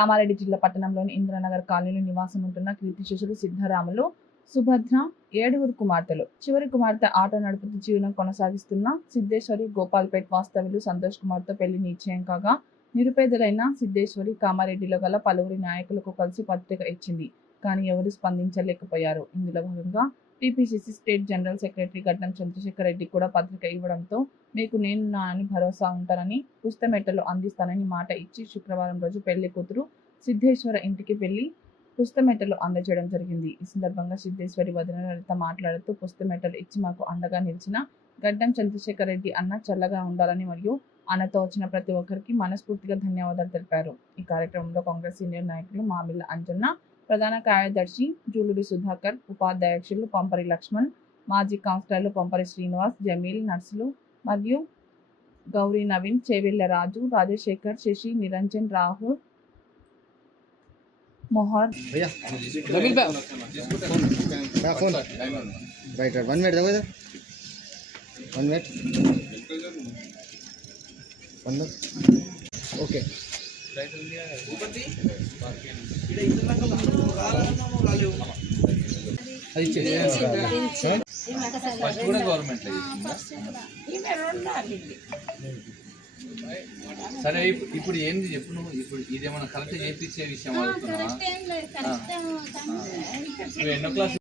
కామారెడ్డి జిల్లా పట్టణంలోని ఇంద్రనగర్ కాలనీలో నివాసం ఉంటున్న కీర్తిశేషులు సిద్ధరాములు, సుభద్ర 7 కుమార్తెలు. చివరి కుమార్తె ఆటో నడుపుతూ జీవనం కొనసాగిస్తున్న సిద్ధేశ్వరి గోపాల్పేట్ వాస్తవ్యులు సంతోష్ కుమార్తో పెళ్లి నిశ్చయం కాగా, నిరుపేదలైన సిద్ధేశ్వరి కామారెడ్డిలో గల పలువురి నాయకులకు కలిసి పత్రిక ఇచ్చింది. కానీ ఎవరు స్పందించలేకపోయారు. ఇందులో భాగంగా టీపీసీసీ స్టేట్ జనరల్ సెక్రటరీ గడ్డం చంద్రశేఖర్ రెడ్డి కూడా పత్రిక ఇవ్వడంతో మీకు నేను నా అని భరోసా ఉంటానని, పుస్తమెట్టలు అందిస్తానని మాట ఇచ్చి శుక్రవారం రోజు పెళ్లి కూతురు సిద్ధేశ్వర ఇంటికి వెళ్లి పుస్తమెట్టలు అందజేయడం జరిగింది. ఈ సందర్భంగా సిద్ధేశ్వరి వదిన లలిత మాట్లాడుతూ, పుస్తమెట్టలు ఇచ్చి మాకు అండగా నిలిచిన గడ్డం చంద్రశేఖర్ రెడ్డి అన్న చల్లగా ఉండాలని మరియు అన్నతో వచ్చిన ప్రతి ఒక్కరికి మనస్ఫూర్తిగా ధన్యవాదాలు తెలిపారు. ఈ కార్యక్రమంలో కాంగ్రెస్ సీనియర్ నాయకులు మామిళ్ళ అంజన్న, ప్రధాన కార్యదర్శి జూలూరి సుధాకర్, ఉపాధ్యక్షులు పంపరి లక్ష్మణ్, మాజీ కౌన్సిలర్లు పంపరి శ్రీనివాస్, జమీల్, నర్సులు మరియు గౌరీ నవీన్, చేవెళ్ల రాజు, రాజశేఖర్, శశి, నిరంజన్, రాహుల్, मोहर ओके సరే ఇప్పుడు ఏంది చెప్పు నువ్వు. ఇప్పుడు ఇదేమన్నా కరెక్ట్ చేయించే విషయం అడుగుతున్నావా? ఎన్నో క్లాస్